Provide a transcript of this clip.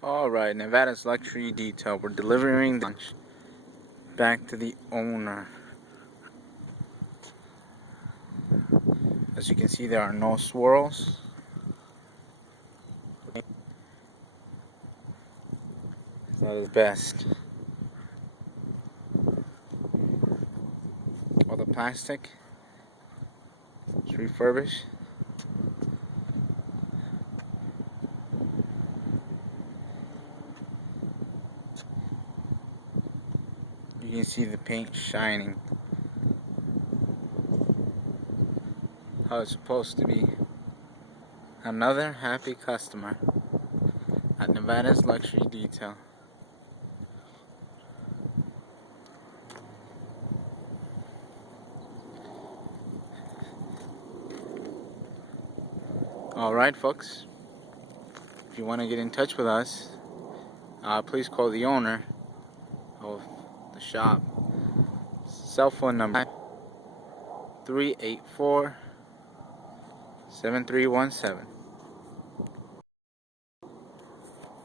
Alright, Nevada's luxury detail. We're delivering the lunch back to the owner. As you can see, there are no swirls. That is best. All the plastic is refurbished. You can see the paint shining how it's supposed to be. Another happy customer at Nevada's luxury detail. Alright folks, if you want to get in touch with us, please call the owner of the shop. Cell phone number 384-7317.